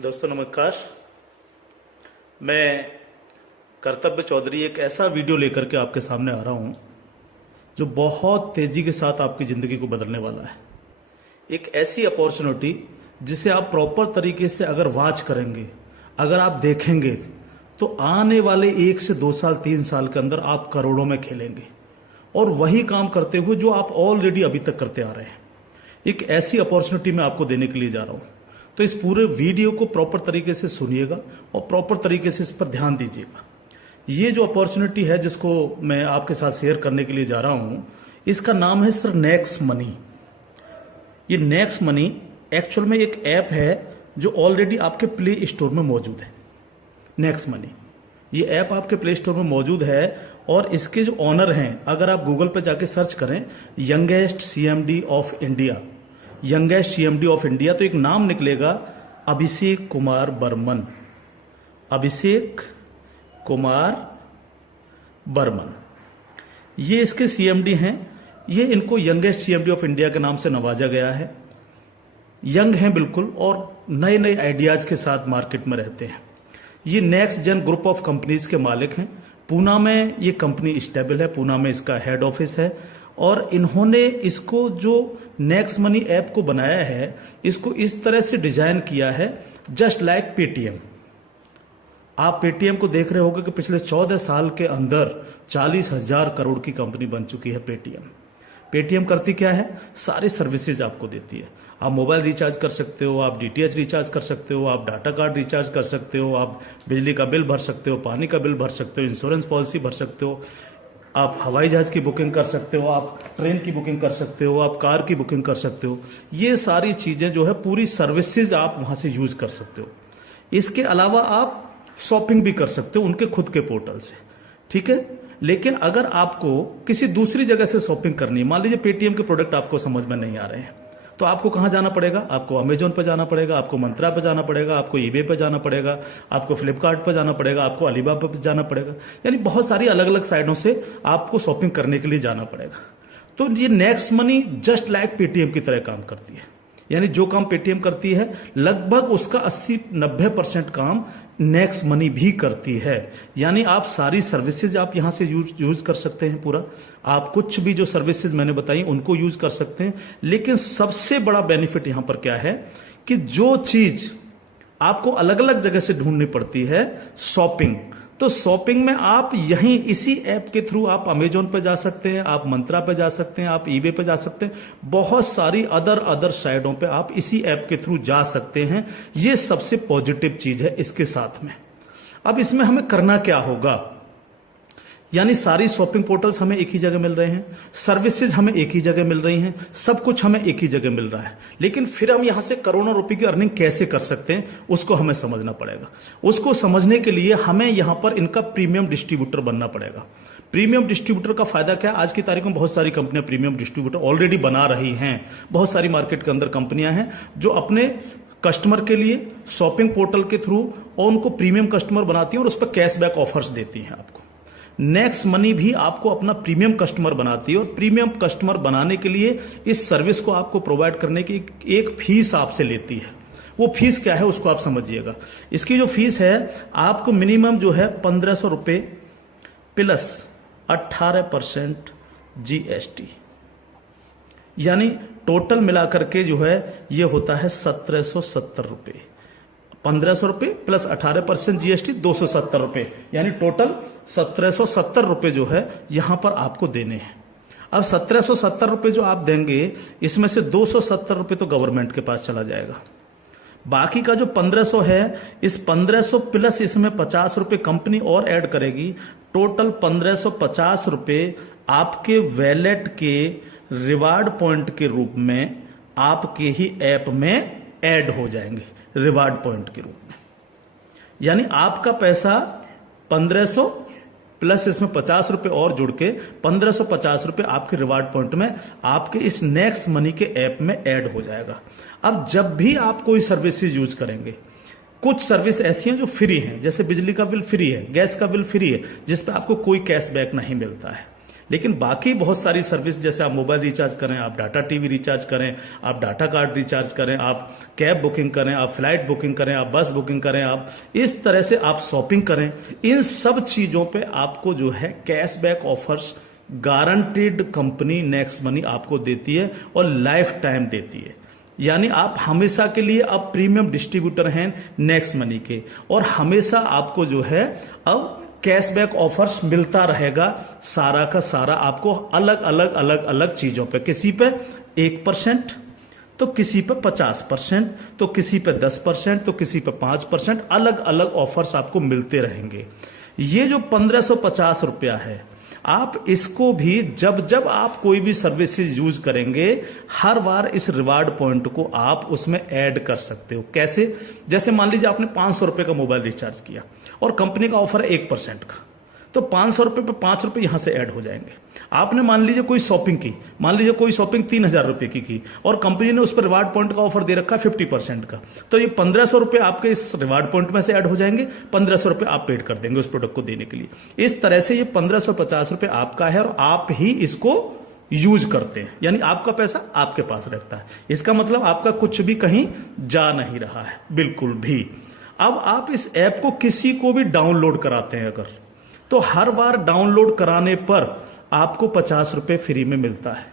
दोस्तों नमस्कार। मैं कर्तव्य चौधरी एक ऐसा वीडियो लेकर के आपके सामने आ रहा हूं जो बहुत तेजी के साथ आपकी ज़िंदगी को बदलने वाला है। एक ऐसी अपॉर्चुनिटी जिसे आप प्रॉपर तरीके से अगर वॉच करेंगे, अगर आप देखेंगे तो आने वाले 1 से 2 साल 3 साल के अंदर आप करोड़ों में खेलेंगे और वही काम करते हुए जो आप ऑलरेडी अभी तक करते आ रहे हैं। एक ऐसी अपॉर्चुनिटी मैं आपको देने के लिए जा रहा हूं, तो इस पूरे वीडियो को प्रॉपर तरीके से सुनिएगा और प्रॉपर तरीके से इस पर ध्यान दीजिएगा। ये जो अपॉर्चुनिटी है जिसको मैं आपके साथ शेयर करने के लिए जा रहा हूं, इसका नाम है सर नेक्स्ट मनी। ये नेक्स्ट मनी एक्चुअल में एक ऐप है जो ऑलरेडी आपके प्ले स्टोर में मौजूद है। नेक्स्ट मनी ये ऐप आपके प्ले स्टोर में मौजूद है और इसके जो ऑनर हैं, अगर आप गूगल पे जाके सर्च करें youngest CMD of India, youngest CMD of India, तो एक नाम निकलेगा अभिषेक कुमार बर्मन। अभिषेक कुमार बर्मन ये इसके सीएमडी हैं। ये इनको यंगेस्ट सीएमडी ऑफ इंडिया के नाम से नवाजा गया है। यंग हैं बिल्कुल और नए नए आइडियाज के साथ मार्केट में रहते हैं। ये next gen group of companies के मालिक हैं। पूना में ये कंपनी स्टेबल है, पूना में इसका हेड ऑफिस है और इन्होंने इसको जो नेक्स्ट मनी ऐप को बनाया है, इसको इस तरह से डिजाइन किया है जस्ट लाइक पेटीएम। आप पेटीएम को देख रहे होंगे कि पिछले 14 साल के अंदर 40,000 करोड़ की कंपनी बन चुकी है पेटीएम। पेटीएम करती क्या है? सारी सर्विसेज आपको देती है। आप मोबाइल रिचार्ज कर सकते हो, आप डीटीएच रिचार्ज कर सकते हो, आप डाटा कार्ड रिचार्ज कर सकते हो, आप बिजली का बिल भर सकते हो, पानी का बिल भर सकते हो, इंश्योरेंस पॉलिसी भर सकते हो, आप हवाई जहाज की बुकिंग कर सकते हो, आप ट्रेन की बुकिंग कर सकते हो, आप कार की बुकिंग कर सकते हो। ये सारी चीजें जो है पूरी सर्विसेज आप वहां से यूज कर सकते हो। इसके अलावा आप शॉपिंग भी कर सकते हो उनके खुद के पोर्टल से, ठीक है। लेकिन अगर आपको किसी दूसरी जगह से शॉपिंग करनी है, मान लीजिए पेटीएम के प्रोडक्ट आपको समझ में नहीं आ रहे हैं, तो आपको कहां जाना पड़ेगा? आपको अमेजोन पर जाना पड़ेगा, आपको मंत्रा पर जाना पड़ेगा, आपको ईबे पर जाना पड़ेगा, आपको फ्लिपकार्ट पर जाना पड़ेगा, आपको अलीबाबा पर जाना पड़ेगा। यानी बहुत सारी अलग अलग साइटों से आपको शॉपिंग करने के लिए जाना पड़ेगा। तो ये next money just like Paytm की तरह काम करती है। यानी जो काम पेटीएम करती है लगभग उसका 80-90% काम नेक्स्ट मनी भी करती है। यानी आप सारी सर्विसेज आप यहां से यूज कर सकते हैं पूरा। आप कुछ भी जो सर्विसेज मैंने बताई उनको यूज कर सकते हैं। लेकिन सबसे बड़ा बेनिफिट यहां पर क्या है कि जो चीज आपको अलग अलग जगह से ढूंढनी पड़ती है, शॉपिंग, तो शॉपिंग में आप यहीं इसी ऐप के थ्रू आप अमेजोन पे जा सकते हैं, आप मंत्रा पे जा सकते हैं, आप ईबे पे जा सकते हैं, बहुत सारी अदर साइटों पे आप इसी ऐप के थ्रू जा सकते हैं। ये सबसे पॉजिटिव चीज है इसके साथ में। अब इसमें हमें करना क्या होगा? यानी सारी शॉपिंग पोर्टल्स हमें एक ही जगह मिल रहे हैं, सर्विसेज हमें एक ही जगह मिल रही हैं, सब कुछ हमें एक ही जगह मिल रहा है। लेकिन फिर हम यहां से करोड़ों रुपए की अर्निंग कैसे कर सकते हैं उसको हमें समझना पड़ेगा। उसको समझने के लिए हमें यहां पर इनका प्रीमियम डिस्ट्रीब्यूटर बनना पड़ेगा। प्रीमियम डिस्ट्रीब्यूटर का फायदा क्या है? आज की तारीख में बहुत सारी कंपनियां प्रीमियम डिस्ट्रीब्यूटर ऑलरेडी बना रही हैं। बहुत सारी मार्केट के अंदर कंपनियां हैं जो अपने कस्टमर के लिए शॉपिंग पोर्टल के थ्रू और उनको प्रीमियम कस्टमर बनाती हैं और उस पर कैशबैक ऑफर्स देती हैं आपको। नेक्स्ट मनी भी आपको अपना प्रीमियम कस्टमर बनाती है और प्रीमियम कस्टमर बनाने के लिए इस सर्विस को आपको प्रोवाइड करने की एक फीस आपसे लेती है। वो फीस क्या है उसको आप समझिएगा। इसकी जो फीस है आपको मिनिमम जो है 1,500 रुपए प्लस 18% जीएसटी, यानी टोटल मिलाकर के जो है ये होता है 1,770 रुपए। 1,500 रुपए प्लस 18% जीएसटी 270 रुपए, यानी टोटल 1,770 रुपए जो है यहां पर आपको देने हैं। अब 1,770 रुपए जो आप देंगे, इसमें से 270 रुपए तो गवर्नमेंट के पास चला जाएगा। बाकी का जो 1,500 है, इस 1,500 प्लस इसमें 50 रुपए कंपनी और ऐड करेगी। टोटल 1,550 रुपए आपके वैलेट के रिवार्ड पॉइंट के रूप में आपके ही ऐप में ऐड हो जाएंगे, रिवार्ड पॉइंट के रूप में। यानी आपका पैसा 1,500 प्लस इसमें 50 रुपए और जुड़ के 1,550 रुपए आपके रिवार्ड पॉइंट में आपके इस नेक्स्ट मनी के ऐप में ऐड हो जाएगा। अब जब भी आप कोई सर्विसेज यूज करेंगे, कुछ सर्विस ऐसी हैं जो फ्री हैं, जैसे बिजली का बिल फ्री है, गैस का बिल फ्री है, जिस पे आपको कोई कैशबैक नहीं मिलता है। लेकिन बाकी बहुत सारी सर्विस, जैसे आप मोबाइल रिचार्ज करें, आप डाटा टीवी रिचार्ज करें, आप डाटा कार्ड रिचार्ज करें, आप कैब बुकिंग करें, आप फ्लाइट बुकिंग करें, आप बस बुकिंग करें, आप इस तरह से आप शॉपिंग करें, इन सब चीजों पे आपको जो है cashback offers guaranteed company next money आपको देती है और लाइफ टाइम देती है। यानी आप हमेशा के लिए अब प्रीमियम डिस्ट्रीब्यूटर हैं नेक्स्ट मनी के, और हमेशा आपको जो है अब कैशबैक ऑफर्स मिलता रहेगा, सारा का सारा आपको अलग अलग अलग अलग चीजों पे, किसी पे 1%, तो किसी पे 50%, तो किसी पे 10%, तो किसी पे 5%, अलग अलग ऑफर्स आपको मिलते रहेंगे। ये जो 1550 रुपया है, आप इसको भी जब जब आप कोई भी सर्विसेज यूज करेंगे, हर बार इस रिवार्ड पॉइंट को आप उसमें ऐड कर सकते हो। कैसे? जैसे मान लीजिए आपने 500 रुपए का मोबाइल रिचार्ज किया और कंपनी का ऑफर है 1% का, तो 500 रुपए पे 5 रुपए यहां से ऐड हो जाएंगे। आपने मान लीजिए कोई शॉपिंग की, मान लीजिए कोई शॉपिंग 3000 रुपए की और कंपनी ने उस पर रिवार्ड पॉइंट का ऑफर दे रखा है 50% का, तो ये 1500 रुपए आपके इस रिवार्ड पॉइंट में से ऐड हो जाएंगे, 1500 रुपए आप पेड कर देंगे उस प्रोडक्ट को देने के लिए। इस तरह से ये 1550 रुपए आपका है और आप ही इसको यूज करते हैं, यानी आपका पैसा आपके पास रहता है। इसका मतलब आपका कुछ भी कहीं जा नहीं रहा है, बिल्कुल भी। अब आप इस ऐप को किसी को भी डाउनलोड कराते हैं अगर, तो हर बार डाउनलोड कराने पर आपको 50 रुपए फ्री में मिलता है,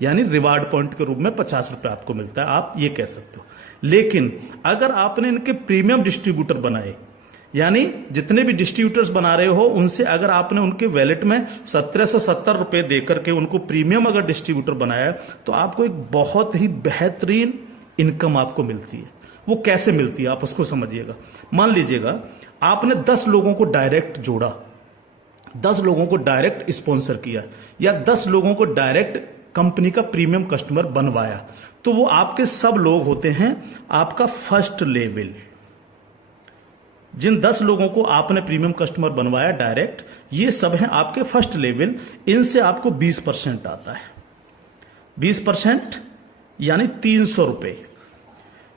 यानी रिवार्ड पॉइंट के रूप में 50 रुपए आपको मिलता है, आप ये कह सकते हो। लेकिन अगर आपने इनके प्रीमियम डिस्ट्रीब्यूटर बनाए, यानी जितने भी डिस्ट्रीब्यूटर्स बना रहे हो उनसे अगर आपने उनके वैलेट में 1770 रुपए देकर के उनको प्रीमियम अगर डिस्ट्रीब्यूटर बनाया, तो आपको एक बहुत ही बेहतरीन इनकम आपको मिलती है। वो कैसे मिलती है आप उसको समझिएगा। मान लीजिएगा आपने 10 लोगों को डायरेक्ट जोड़ा, 10 लोगों को डायरेक्ट स्पॉन्सर किया, या 10 लोगों को डायरेक्ट कंपनी का प्रीमियम कस्टमर बनवाया, तो वो आपके सब लोग होते हैं आपका फर्स्ट लेवल। जिन 10 लोगों को आपने प्रीमियम कस्टमर बनवाया डायरेक्ट, ये सब हैं आपके फर्स्ट लेवल। इनसे आपको 20% आता है। 20% यानी 300 रुपए,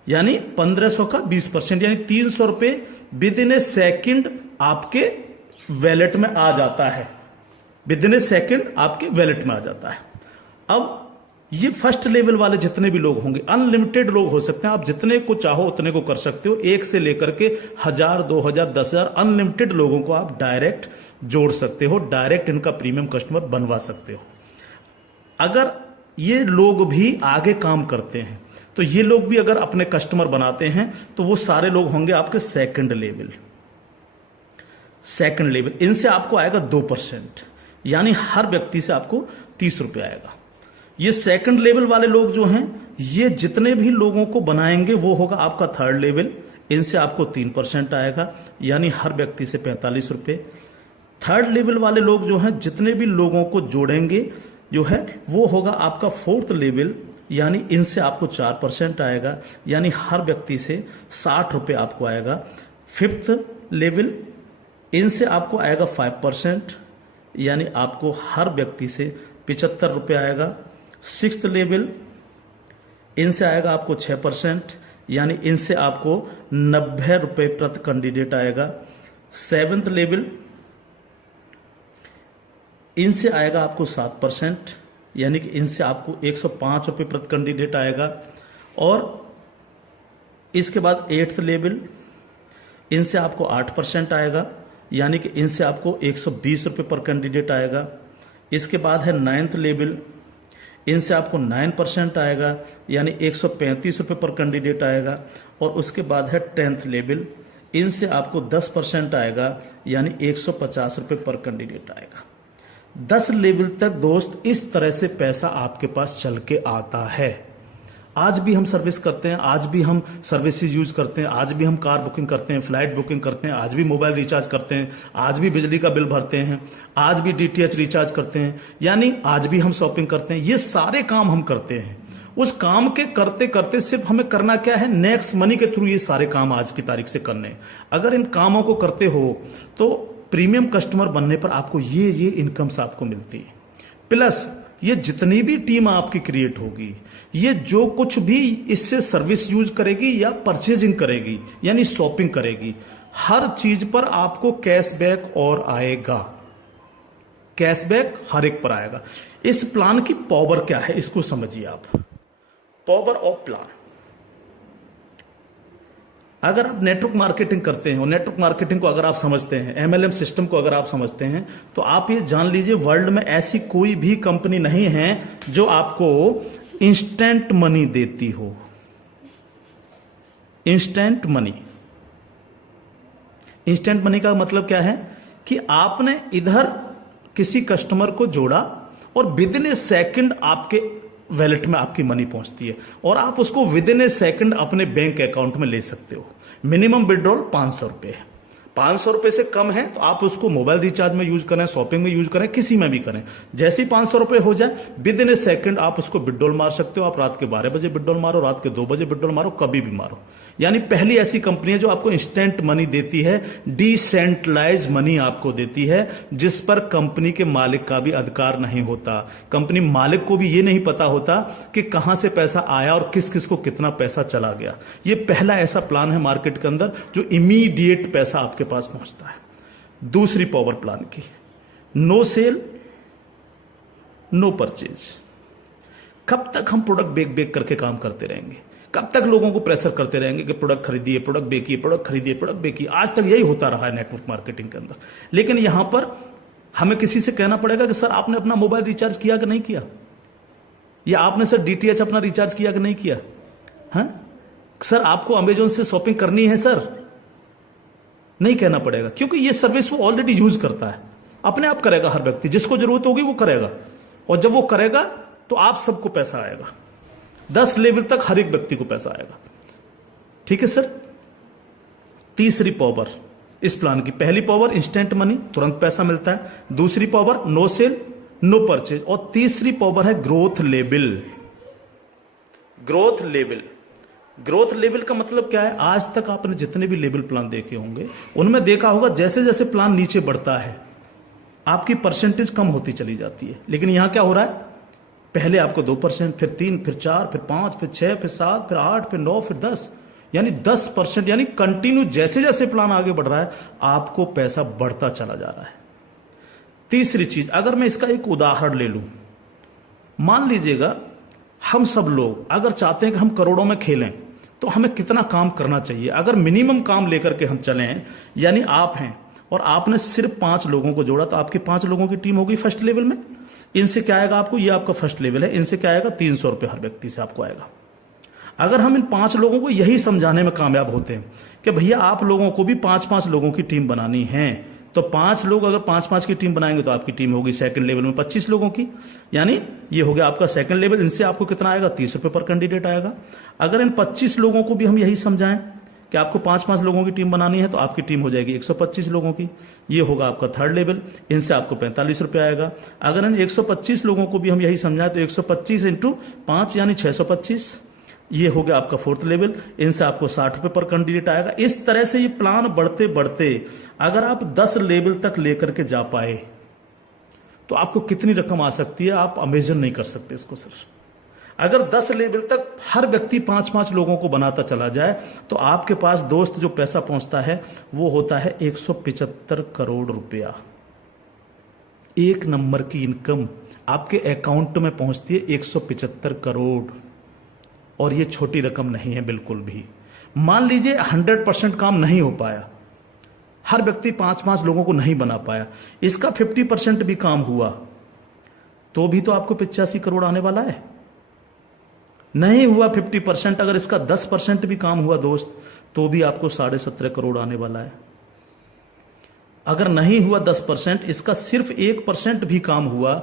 यानी 1500 का 20%, यानी 300 रुपए विद इन ए सेकेंड आपके वैलेट में आ जाता है। विद इन ए सेकेंड आपके वैलेट में आ जाता है। अब ये फर्स्ट लेवल वाले जितने भी लोग होंगे, अनलिमिटेड लोग हो सकते हैं, आप जितने को चाहो उतने को कर सकते हो, 1 से लेकर के 1000, 2000, 10,000 अनलिमिटेड लोगों को आप डायरेक्ट जोड़ सकते हो, डायरेक्ट इनका प्रीमियम कस्टमर बनवा सकते हो। अगर ये लोग भी आगे काम करते हैं, तो ये लोग भी अगर अपने कस्टमर बनाते हैं, तो वो सारे लोग होंगे आपके सेकंड लेवल। सेकंड लेवल, इनसे आपको आएगा 2%, यानी हर व्यक्ति से आपको 30 रुपए आएगा। ये सेकंड लेवल वाले लोग जो हैं, ये जितने भी लोगों को बनाएंगे वो होगा आपका थर्ड लेवल। इनसे आपको 3% आएगा, यानी हर व्यक्ति से 45 रुपए। थर्ड लेवल वाले लोग जो हैं, जितने भी लोगों को जोड़ेंगे जो है, वो होगा आपका फोर्थ लेवल, यानी इनसे आपको 4% आएगा, यानी हर व्यक्ति से 60 रुपए आपको आएगा। फिफ्थ लेवल, इनसे आपको आएगा 5%, यानी आपको हर व्यक्ति से 75 रुपए आएगा। सिक्स्थ लेवल, इनसे आएगा आपको 6%, यानी इनसे आपको 90 रुपए प्रति कैंडिडेट आएगा। सेवेंथ लेवल, इनसे आएगा आपको 7%, यानी कि इनसे आपको 105 रुपए प्रति कैंडिडेट आएगा। और इसके बाद 8th लेवल, इनसे आपको 8% आएगा, यानी कि इनसे आपको 120 रुपए पर कैंडिडेट आएगा। इसके बाद है 9th लेवल, इनसे आपको 9% आएगा, यानी 135 रुपए पर कैंडिडेट आएगा। और उसके बाद है 10th लेवल, इनसे आपको 10% आएगा, यानी 150 रुपए पर कैंडिडेट आएगा। 10 लेवल तक दोस्त इस तरह से पैसा आपके पास चल के आता है। आज भी हम सर्विस करते हैं, आज भी हम सर्विसेज यूज करते हैं, आज भी हम कार बुकिंग करते हैं, फ्लाइट बुकिंग करते हैं, आज भी मोबाइल रिचार्ज करते हैं, आज भी बिजली का बिल भरते हैं, आज भी डीटीएच रिचार्ज करते हैं, यानी आज भी हम शॉपिंग करते हैं। ये सारे काम हम करते हैं। उस काम के करते करते सिर्फ हमें करना क्या है, नेक्स्ट मनी के थ्रू ये सारे काम आज की तारीख से करने। अगर इन कामों को करते हो तो प्रीमियम कस्टमर बनने पर आपको ये इनकम्स आपको मिलती है। प्लस ये जितनी भी टीम आपकी क्रिएट होगी, ये जो कुछ भी इससे सर्विस यूज करेगी या परचेजिंग करेगी, यानी शॉपिंग करेगी, हर चीज पर आपको कैशबैक और आएगा। कैशबैक हर एक पर आएगा। इस प्लान की पावर क्या है इसको समझिए आप। पावर ऑफ प्लान, अगर आप नेटवर्क मार्केटिंग करते हैं और नेटवर्क मार्केटिंग को अगर आप समझते हैं, एमएलएम सिस्टम को अगर आप समझते हैं, तो आप ये जान लीजिए वर्ल्ड में ऐसी कोई भी कंपनी नहीं है जो आपको इंस्टेंट मनी देती हो। इंस्टेंट मनी, इंस्टेंट मनी का मतलब क्या है कि आपने इधर किसी कस्टमर को जोड़ा और विद इन ए सेकंड आपके वैलेट में आपकी मनी पहुंचती है और आप उसको विद इन ए सेकंड अपने बैंक अकाउंट में ले सकते हो। मिनिमम विड्रॉल 500 रुपए है। 500 रुपए से कम है तो आप उसको मोबाइल रिचार्ज में यूज करें, शॉपिंग में यूज करें, किसी में भी करें। जैसे ही 500 रुपए हो जाए विद इन ए सेकंड आप उसको विड्रॉल मार सकते हो। आप रात के 12 बजे विड्रॉल मारो, रात के 2 बजे विड्रॉल मारो, कभी भी मारो। यानी पहली ऐसी कंपनी है जो आपको इंस्टेंट मनी देती है, डिसेंट्रलाइज मनी आपको देती है, जिस पर कंपनी के मालिक का भी अधिकार नहीं होता। कंपनी मालिक को भी ये नहीं पता होता कि कहां से पैसा आया और किस किस को कितना पैसा चला गया। ये पहला ऐसा प्लान है मार्केट के अंदर जो इमीडिएट पैसा आपके पास पहुंचता है। दूसरी पावर प्लान की, नो सेल नो परचेज। कब तक हम प्रोडक्ट बेक बेक करके काम करते रहेंगे? कब तक लोगों को प्रेशर करते रहेंगे कि प्रोडक्ट खरीदिए, प्रोडक्ट बेचिए, प्रोडक्ट खरीदिए, प्रोडक्ट बेचिए? आज तक यही होता रहा है नेटवर्क मार्केटिंग के अंदर। लेकिन यहां पर हमें किसी से कहना पड़ेगा कि सर आपने अपना मोबाइल रिचार्ज किया कि नहीं किया, या आपने सर डीटीएच अपना रिचार्ज किया कि नहीं किया? हाँ सर आपको अमेजोन से शॉपिंग करनी है सर, नहीं कहना पड़ेगा, क्योंकि ये सर्विस वो ऑलरेडी यूज करता है। अपने आप करेगा, हर व्यक्ति जिसको जरूरत होगी वो करेगा, और जब वो करेगा तो आप सबको पैसा आएगा। 10 लेवल तक हर एक व्यक्ति को पैसा आएगा। ठीक है सर। तीसरी पावर इस प्लान की, पहली पावर इंस्टेंट मनी, तुरंत पैसा मिलता है। दूसरी power no sale no purchase, और तीसरी पावर है growth level. Growth level, growth level का मतलब क्या है? आज तक आपने जितने भी लेवल प्लान देखे होंगे उनमें देखा होगा जैसे जैसे प्लान नीचे बढ़ता है आपकी परसेंटेज कम होती चली जाती है। लेकिन यहां क्या हो रहा है? पहले आपको 2%, फिर 3, फिर 4, फिर 5, फिर 6, फिर 7, फिर 8, फिर 9, फिर 10, यानी 10%, यानी कंटिन्यू जैसे जैसे प्लान आगे बढ़ रहा है आपको पैसा बढ़ता चला जा रहा है। तीसरी चीज, अगर मैं इसका एक उदाहरण ले लूं, मान लीजिएगा हम सब लोग अगर चाहते हैं कि हम करोड़ों में खेलें तो हमें कितना काम करना चाहिए? अगर मिनिमम काम लेकर के हम चलें, यानी आप हैं और आपने सिर्फ 5 लोगों को जोड़ा, तो आपकी 5 लोगों की टीम होगी फर्स्ट लेवल में। इनसे क्या आएगा आपको? ये आपका फर्स्ट लेवल है, इनसे क्या आएगा? 300 रुपए हर व्यक्ति से आपको आएगा। अगर हम इन 5 लोगों को यही समझाने में कामयाब होते हैं कि भैया आप लोगों को भी 5-5 लोगों की टीम बनानी है, तो 5 लोग अगर 5-5 की टीम बनाएंगे तो आपकी टीम होगी सेकंड लेवल में 25 लोगों की, यानी ये हो गया आपका सेकंड लेवल। इनसे आपको कितना आएगा? 30 रुपए पर कैंडिडेट आएगा। अगर इन 25 लोगों को भी हम यही समझाएं कि आपको 5-5 लोगों की टीम बनानी है, तो आपकी टीम हो जाएगी 125 लोगों की, ये होगा आपका थर्ड लेवल। इनसे आपको 45 रुपए आएगा। अगर इन 125 लोगों को भी हम यही समझाएं तो 125 × 5 यानी 625, ये हो गया आपका फोर्थ लेवल। इनसे आपको 60 रुपए पर कैंडिडेट आएगा। इस तरह से ये प्लान बढ़ते बढ़ते अगर आप 10 लेवल तक लेकर के जा पाए तो आपको कितनी रकम आ सकती है आप इमेजिन नहीं कर सकते इसको सर। अगर 10 लेवल तक हर व्यक्ति 5-5 लोगों को बनाता चला जाए तो आपके पास दोस्त जो पैसा पहुंचता है वो होता है 175 करोड़ रुपया। एक नंबर की इनकम आपके अकाउंट में पहुंचती है 175 करोड़, और ये छोटी रकम नहीं है बिल्कुल भी। मान लीजिए 100% काम नहीं हो पाया, हर व्यक्ति 5-5 लोगों को नहीं बना पाया, इसका 50% भी काम हुआ तो भी तो आपको 85 करोड़ आने वाला है। नहीं हुआ 50%, अगर इसका 10% भी काम हुआ दोस्त तो भी आपको 17.5 करोड़ आने वाला है। अगर नहीं हुआ 10%, इसका सिर्फ 1% भी काम हुआ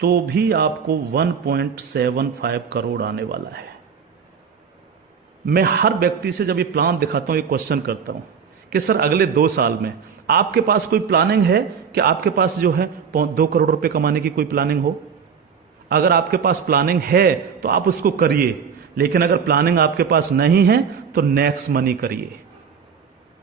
तो भी आपको 1.75 करोड़ आने वाला है। मैं हर व्यक्ति से जब ये प्लान दिखाता हूं एक क्वेश्चन करता हूं कि सर अगले 2 साल में आपके पास कोई प्लानिंग है कि आपके पास जो है 2 करोड़ रुपए कमाने की कोई प्लानिंग हो? अगर आपके पास प्लानिंग है तो आप उसको करिए, लेकिन अगर प्लानिंग आपके पास नहीं है तो नेक्स्ट मनी करिए,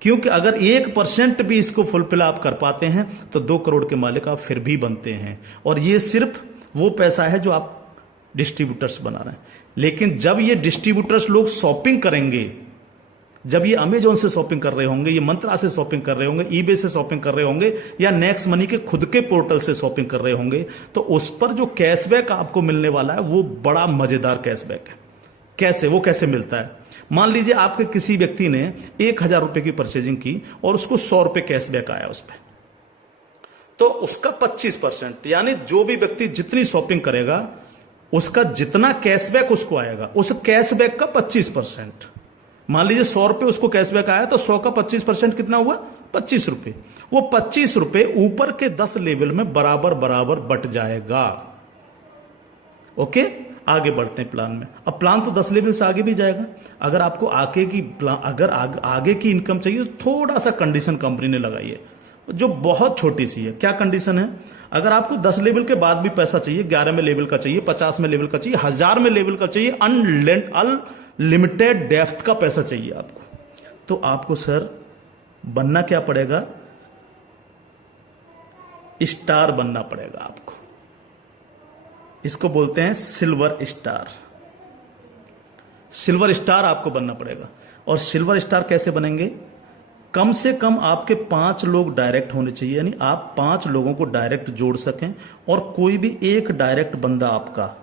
क्योंकि अगर 1% भी इसको फुलफिल आप कर पाते हैं तो 2 करोड़ के मालिक आप फिर भी बनते हैं। और ये सिर्फ वो पैसा है जो आप डिस्ट्रीब्यूटर्स बना रहे हैं। लेकिन जब ये डिस्ट्रीब्यूटर्स लोग शॉपिंग करेंगे जब ये अमेजोन से शॉपिंग कर रहे होंगे, ये मंत्रा से शॉपिंग कर रहे होंगे, ईबे से शॉपिंग कर रहे होंगे, या नेक्स्ट मनी के खुद के पोर्टल से शॉपिंग कर रहे होंगे, तो उस पर जो कैशबैक आपको मिलने वाला है वो बड़ा मजेदार कैशबैक है। कैसे, वो कैसे मिलता है? मान लीजिए आपके किसी व्यक्ति ने 1,000 रुपए की परचेजिंग की और उसको 100 रुपए कैशबैक आया उस पर, तो उसका 25%, यानी जो भी व्यक्ति जितनी शॉपिंग करेगा उसका जितना कैशबैक उसको आएगा, उस कैशबैक का 25%। मान लीजिए 100 रुपए उसको कैशबैक आया, तो 100 का 25% कितना हुआ? 25 रुपए। वो 25 रुपए ऊपर के 10 लेवल में बराबर बराबर बट जाएगा। ओके, आगे बढ़ते हैं प्लान में। अब प्लान तो 10 लेवल से आगे भी जाएगा। अगर आपको आगे की इनकम चाहिए तो थोड़ा सा कंडीशन कंपनी ने लगाई है, जो बहुत छोटी सी है। क्या कंडीशन है? अगर आपको 10 लेवल के बाद भी पैसा चाहिए, 11 में लेवल का चाहिए, 50 में लेवल का चाहिए, 1000 में लेवल का चाहिए, अनलिमिटेड डेप्थ का पैसा चाहिए आपको, तो आपको सर बनना क्या पड़ेगा? स्टार बनना पड़ेगा आपको। इसको बोलते हैं सिल्वर स्टार। सिल्वर स्टार आपको बनना पड़ेगा। और सिल्वर स्टार कैसे बनेंगे? कम से कम आपके 5 लोग डायरेक्ट होने चाहिए, यानी आप 5 लोगों को डायरेक्ट जोड़ सकें, और कोई भी एक डायरेक्ट बंदा आपका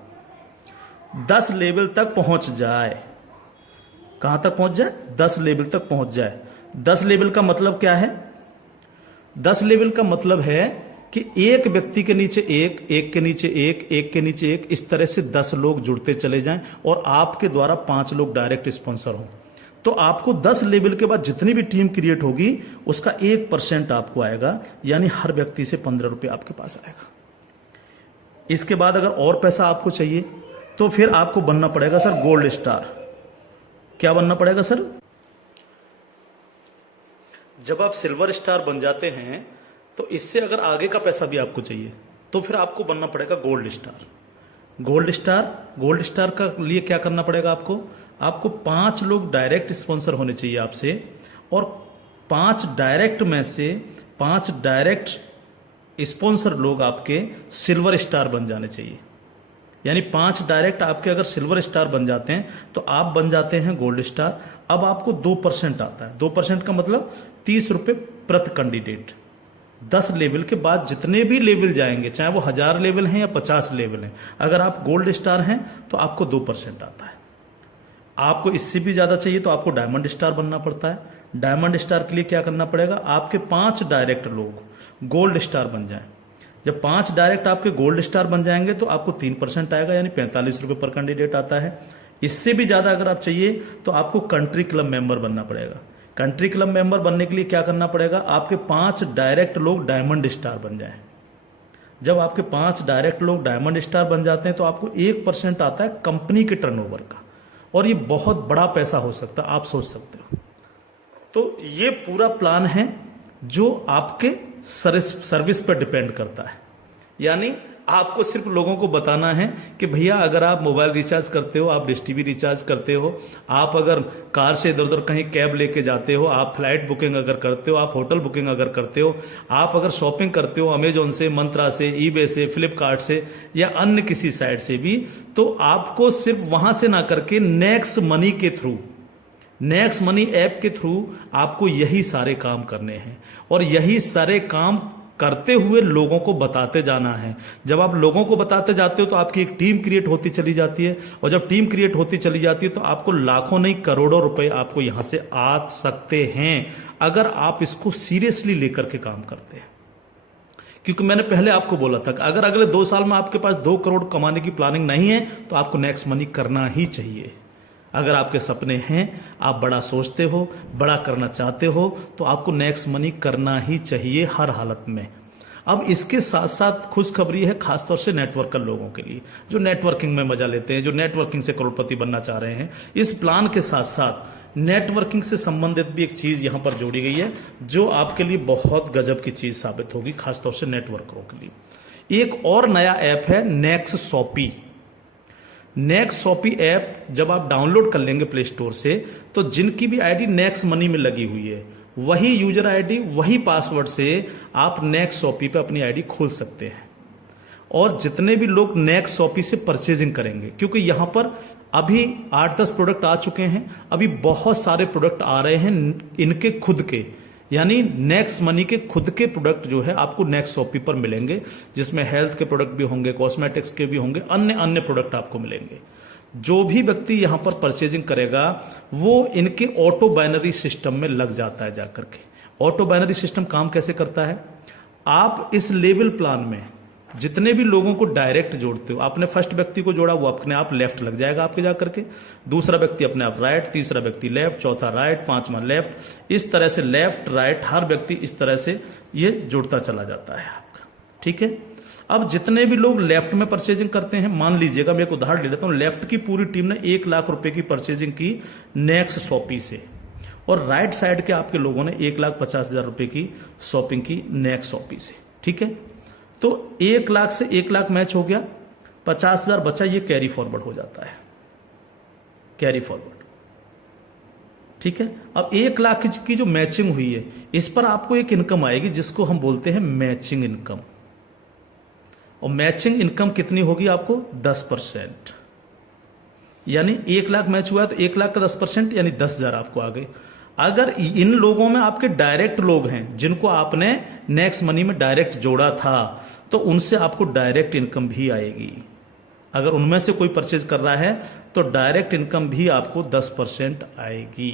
10 लेवल तक पहुंच जाए। कहां तक पहुंच जाए? 10 लेवल तक पहुंच जाए। 10 लेवल का मतलब क्या है? 10 लेवल का मतलब है कि एक व्यक्ति के नीचे एक, एक के नीचे एक, एक के नीचे एक, इस तरह से 10 लोग जुड़ते चले जाएं और आपके द्वारा 5 लोग डायरेक्ट स्पॉन्सर हों। तो आपको 10 लेवल के बाद जितनी भी टीम क्रिएट होगी उसका 1% आपको आएगा, यानी हर व्यक्ति से 15 रुपए आपके पास आएगा। इसके बाद अगर और पैसा आपको चाहिए तो फिर आपको बनना पड़ेगा सर गोल्ड स्टार। क्या बनना पड़ेगा सर? जब आप सिल्वर स्टार बन जाते हैं तो इससे अगर आगे का पैसा भी आपको चाहिए तो फिर आपको बनना पड़ेगा गोल्ड स्टार। गोल्ड स्टार का लिए क्या करना पड़ेगा आपको 5 लोग डायरेक्ट स्पॉन्सर होने चाहिए आपसे, और 5 डायरेक्ट में से 5 डायरेक्ट स्पॉन्सर लोग आपके सिल्वर स्टार बन जाने चाहिए। यानी 5 डायरेक्ट आपके अगर सिल्वर स्टार बन जाते हैं तो आप बन जाते हैं गोल्ड स्टार। अब आपको 2% आता है। 2% का मतलब 30 रुपए प्रति कैंडिडेट। 10 लेवल के बाद जितने भी लेवल जाएंगे, चाहे वो 1000 लेवल हैं या 50 लेवल हैं, अगर आप गोल्ड स्टार हैं तो आपको 2% आता है। आपको इससे भी ज्यादा चाहिए तो आपको डायमंड स्टार बनना पड़ता है। डायमंड स्टार के लिए क्या करना पड़ेगा? आपके 5 डायरेक्ट लोग गोल्ड स्टार बन जाएं। जब 5 डायरेक्ट आपके गोल्ड स्टार बन जाएंगे तो आपको 3% आएगा, यानी 45 रुपए पर कैंडिडेट आता है। इससे भी ज्यादा अगर आप चाहिए तो आपको कंट्री क्लब मेंबर बनना पड़ेगा। कंट्री क्लब मेंबर बनने के लिए क्या करना पड़ेगा? आपके 5 डायरेक्ट लोग डायमंड स्टार बन जाएं। जब आपके 5 डायरेक्ट लोग डायमंड स्टार बन जाते हैं तो आपको 1% आता है कंपनी के टर्नओवर का, और ये बहुत बड़ा पैसा हो सकता है, आप सोच सकते हो। तो ये पूरा प्लान है जो आपके सर्विस पर डिपेंड करता है। यानी आपको सिर्फ लोगों को बताना है कि भैया अगर आप मोबाइल रिचार्ज करते हो, आप डिश टीवी रिचार्ज करते हो, आप अगर कार से इधर उधर कहीं कैब लेके जाते हो, आप फ्लाइट बुकिंग अगर करते हो, आप होटल बुकिंग अगर करते हो, आप अगर शॉपिंग करते हो अमेजोन से, मंत्रा से, ईबे से, फ्लिपकार्ट से या अन्य किसी साइट से भी, तो आपको सिर्फ वहां से ना करके नेक्स्ट मनी के थ्रू, नेक्स्ट मनी ऐप के थ्रू आपको यही सारे काम करने हैं, और यही सारे काम करते हुए लोगों को बताते जाना है। जब आप लोगों को बताते जाते हो तो आपकी एक टीम क्रिएट होती चली जाती है, और जब टीम क्रिएट होती चली जाती है तो आपको लाखों नहीं करोड़ों रुपए आपको यहां से आ सकते हैं अगर आप इसको सीरियसली लेकर के काम करते हैं। क्योंकि मैंने पहले आपको बोला था कि अगर अगले 2 साल में आपके पास 2 करोड़ कमाने की प्लानिंग नहीं है तो आपको नेक्स्ट मनी करना ही चाहिए। अगर आपके सपने हैं, आप बड़ा सोचते हो, बड़ा करना चाहते हो, तो आपको नेक्स्ट मनी करना ही चाहिए हर हालत में। अब इसके साथ साथ खुशखबरी है खासतौर से नेटवर्कर लोगों के लिए, जो नेटवर्किंग में मजा लेते हैं, जो नेटवर्किंग से करोड़पति बनना चाह रहे हैं। इस प्लान के साथ साथ नेटवर्किंग से संबंधित भी एक चीज यहां पर जोड़ी गई है जो आपके लिए बहुत गजब की चीज साबित होगी, खासतौर से नेटवर्करों के लिए। एक और नया ऐप है Next Shopee. Next Shopee app जब आप डाउनलोड कर लेंगे प्ले स्टोर से, तो जिनकी भी आईडी नेक्स्ट मनी में लगी हुई है, वही यूजर आईडी, वही पासवर्ड से आप नेक्स्ट शॉपी पे अपनी आईडी खोल सकते हैं। और जितने भी लोग नेक्स्ट शॉपी से परचेजिंग करेंगे, क्योंकि यहां पर अभी 8-10 प्रोडक्ट आ चुके हैं, अभी बहुत सारे प्रोडक्ट आ रहे हैं इनके खुद के, यानी नेक्स्ट मनी के खुद के प्रोडक्ट जो है आपको नेक्स्ट शॉपी पर मिलेंगे, जिसमें हेल्थ के प्रोडक्ट भी होंगे, कॉस्मेटिक्स के भी होंगे, अन्य अन्य प्रोडक्ट आपको मिलेंगे। जो भी व्यक्ति यहां पर परचेजिंग करेगा वो इनके ऑटो बाइनरी सिस्टम में लग जाता है जाकर के। ऑटो बाइनरी सिस्टम काम कैसे करता है? आप इस लेवल प्लान में जितने भी लोगों को डायरेक्ट जोड़ते हो, आपने फर्स्ट व्यक्ति को जोड़ा, वो अपने आप लेफ्ट लग जाएगा आपके जाकर के, दूसरा व्यक्ति अपने आप राइट, तीसरा व्यक्ति लेफ्ट, चौथा राइट, पांचवा लेफ्ट, इस तरह से लेफ्ट राइट हर व्यक्ति इस तरह से ये जुड़ता चला जाता है आपका। ठीक है, अब जितने भी लोग लेफ्ट में परचेजिंग करते हैं, मान लीजिएगा मैं एक उदाहरण ले लेता हूं, लेफ्ट की पूरी टीम ने 1 लाख रुपए की परचेजिंग की नेक्स्ट शॉपी से, और राइट साइड के आपके लोगों ने 1,50,000 रुपए की शॉपिंग की नेक्स्ट शॉपी से। ठीक है, तो 1 लाख से 1 लाख मैच हो गया, 50,000 बचा, ये कैरी फॉरवर्ड हो जाता है, कैरी फॉरवर्ड। ठीक है, अब 1 लाख की जो मैचिंग हुई है, इस पर आपको एक इनकम आएगी जिसको हम बोलते हैं मैचिंग इनकम, और मैचिंग इनकम कितनी होगी आपको? 10%, यानी 1 लाख मैच हुआ है तो 1 लाख का 10% यानी 10,000 आपको आ गए। अगर इन लोगों में आपके डायरेक्ट लोग हैं जिनको आपने नेक्स्ट मनी में डायरेक्ट जोड़ा था, तो उनसे आपको डायरेक्ट इनकम भी आएगी। अगर उनमें से कोई परचेज कर रहा है तो डायरेक्ट इनकम भी आपको 10% आएगी।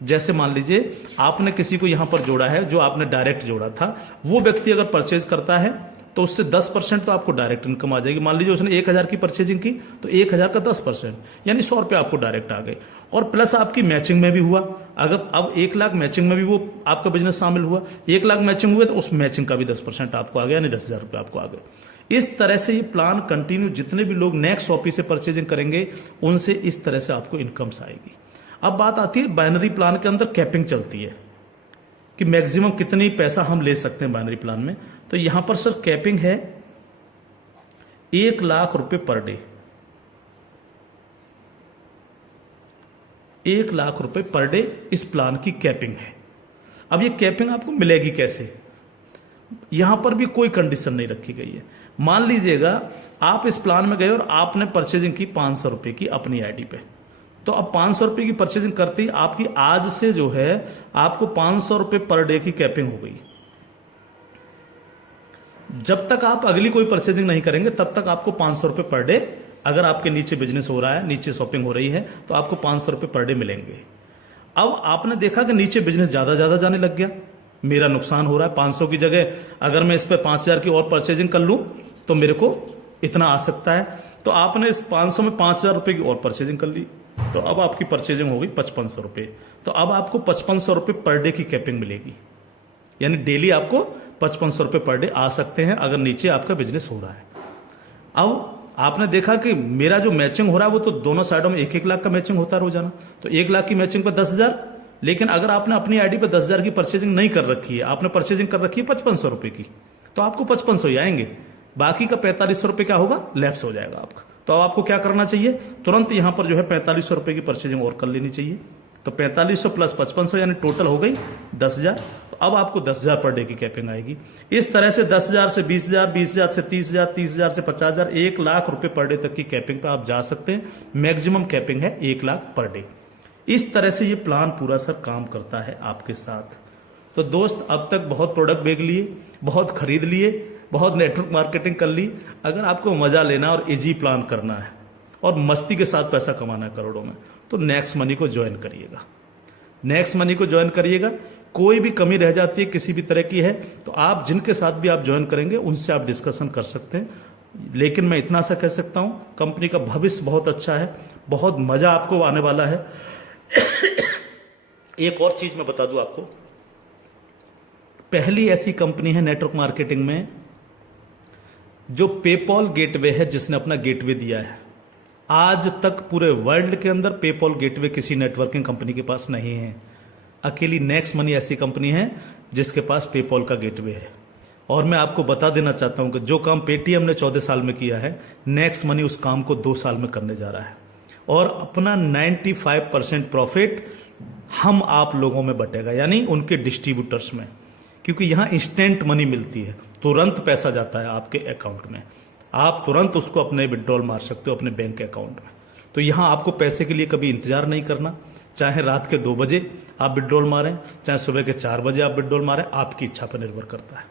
जैसे मान लीजिए आपने किसी को यहां पर जोड़ा है, जो आपने डायरेक्ट जोड़ा था, वो व्यक्ति अगर परचेज करता है तो उससे 10% तो आपको डायरेक्ट इनकम आ जाएगी। मान लीजिए उसने 1,000 की परचेजिंग की तो 1,000 का 10% यानी 100 रुपये आपको डायरेक्ट आ गए, और प्लस आपकी मैचिंग में भी हुआ। अगर अब 1 लाख मैचिंग में भी वो आपका बिजनेस शामिल हुआ, 1 लाख मैचिंग हुए तो उस मैचिंग का भी 10% आपको आ गया, यानी 10,000 रुपये आपको आ गए। इस तरह से ये प्लान कंटिन्यू, जितने भी लोग नेक्स्ट शॉपी से परचेजिंग करेंगे उनसे इस तरह से आपको इनकम्स आएगी। अब बात आती है बाइनरी प्लान के अंदर कैपिंग चलती है कि मैक्सिमम कितनी पैसा हम ले सकते हैं बाइनरी प्लान में। तो यहां पर सर कैपिंग है 1 लाख रुपए पर डे, 1 लाख रुपए पर डे इस प्लान की कैपिंग है। अब ये कैपिंग आपको मिलेगी कैसे? यहां पर भी कोई कंडीशन नहीं रखी गई है। मान लीजिएगा आप इस प्लान में गए और आपने परचेजिंग की 500 रुपए की अपनी आईडी पे, तो अब 500 रुपए की परचेजिंग करते ही आपकी आज से जो है आपको 500 रुपए पर डे की कैपिंग हो गई। जब तक आप अगली कोई परचेजिंग नहीं करेंगे तब तक आपको 500 रुपए पर डे, अगर आपके नीचे बिजनेस हो रहा है, नीचे शॉपिंग हो रही है, तो आपको 500 रुपए पर डे मिलेंगे। अब आपने देखा कि नीचे बिजनेस ज्यादा जाने लग गया, मेरा नुकसान हो रहा है, 500 की जगह अगर मैं इस पर 5,000 की और परचेजिंग कर लूं तो मेरे को इतना आ सकता है। तो आपने इस 500 में 5,000 रुपए की और परचेजिंग कर ली, तो अब आपकी परचेजिंग हो गई 5,500 रुपए। तो अब आपको 5,500 रुपए पर डे की कैपिंग मिलेगी, यानी डेली आपको 5,500 रुपए पर डे आ सकते हैं अगर नीचे आपका बिजनेस हो रहा है। अब आपने देखा कि मेरा जो मैचिंग हो रहा है वो तो दोनों साइडों में 1-1 लाख का मैचिंग होता है रोजाना, तो 1 लाख की मैचिंग पर 10,000। लेकिन अगर आपने अपनी आईडी पर 10,000 की परचेजिंग नहीं कर रखी है, आपने परचेजिंग कर रखी है 5,500 रुपए की, तो आपको 5,500 ही आएंगे, बाकी का 4,500 रुपए क्या होगा? लैप्स हो जाएगा आपका। तो अब आपको क्या करना चाहिए? तुरंत यहां पर जो है 4,500 रुपए की परचेजिंग और कर लेनी चाहिए। तो 4,500 प्लस 5,500 यानी टोटल हो गई 10,000। तो अब आपको 10,000 पर डे की कैपिंग आएगी। इस तरह से 10,000 से 20,000, 20,000 से 30,000, 30,000 से 50,000, 1 लाख रुपए पर डे तक की कैपिंग पे आप जा सकते हैं। मैक्सिमम कैपिंग है 1 लाख पर डे। इस तरह से ये प्लान पूरा सर काम करता है आपके साथ। तो दोस्त, अब तक बहुत प्रोडक्ट बेच लिए, बहुत खरीद लिए, बहुत नेटवर्क मार्केटिंग कर ली। अगर आपको मजा लेना और इजी प्लान करना है और मस्ती के साथ पैसा कमाना है करोड़ों में, तो नेक्स्ट मनी को ज्वाइन करिएगा। नेक्स्ट मनी को ज्वाइन करिएगा। कोई भी कमी रह जाती है किसी भी तरह की है तो आप जिनके साथ भी आप ज्वाइन करेंगे उनसे आप डिस्कशन कर सकते हैं। लेकिन मैं इतना सा कह सकता हूं, कंपनी का भविष्य बहुत अच्छा है, बहुत मजा आपको आने वाला है। एक और चीज मैं बता दूं आपको, पहली ऐसी कंपनी है नेटवर्क मार्केटिंग में जो पेपॉल गेटवे है, जिसने अपना गेटवे दिया है। आज तक पूरे वर्ल्ड के अंदर पेपॉल गेटवे किसी नेटवर्किंग कंपनी के पास नहीं है। अकेली नेक्स्ट मनी ऐसी कंपनी है जिसके पास पेपॉल का गेटवे है। और मैं आपको बता देना चाहता हूं कि जो काम पेटीएम ने 14 साल में किया है, नेक्स्ट मनी उस काम को 2 साल में करने जा रहा है। और अपना 95% प्रॉफिट हम आप लोगों में बटेगा, यानी उनके डिस्ट्रीब्यूटर्स में, क्योंकि यहां इंस्टेंट मनी मिलती है, तुरंत पैसा जाता है आपके अकाउंट में। आप तुरंत उसको अपने विड्रॉल मार सकते हो अपने बैंक अकाउंट में। तो यहां आपको पैसे के लिए कभी इंतजार नहीं करना, चाहे रात के 2 बजे आप विड्रॉल मारें, चाहे सुबह के 4 बजे आप विड्रॉल मारें, आपकी इच्छा पर निर्भर करता है।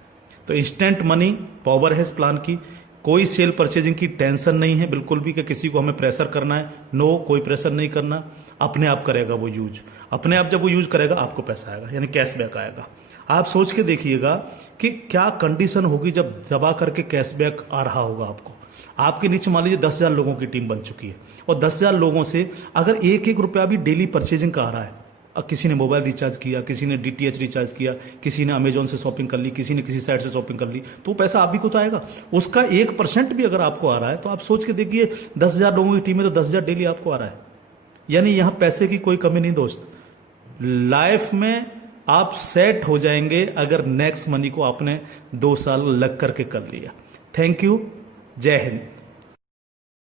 तो इंस्टेंट मनी पावर है इस प्लान की। कोई सेल परचेजिंग की टेंशन नहीं है बिल्कुल भी कि किसी को हमें प्रेशर करना है। नो, कोई प्रेशर नहीं करना, अपने आप करेगा वो यूज। अपने आप जब वो यूज करेगा आपको पैसा आएगा, यानी कैशबैक आएगा। आप सोच के देखिएगा कि क्या कंडीशन होगी जब दबा करके कैशबैक आ रहा होगा आपको। आपके नीचे मान लीजिए 10,000 लोगों की टीम बन चुकी है और 10,000 लोगों से अगर एक एक रुपया भी डेली परचेजिंग का आ रहा है, अब किसी ने मोबाइल रिचार्ज किया, किसी ने DTH रिचार्ज किया, किसी ने अमेजोन से शॉपिंग कर ली, किसी ने किसी साइट से शॉपिंग कर ली, तो पैसा आप भी को तो आएगा। उसका 1% भी अगर आपको आ रहा है तो आप सोच के देखिए 10,000 लोगों की टीम में तो 10,000 डेली आपको आ रहा है। यानी यहां पैसे की कोई कमी नहीं दोस्त। लाइफ में आप सेट हो जाएंगे अगर नेक्स्ट मनी को आपने 2 साल लग करके कर लिया। थैंक यू, जय हिंद।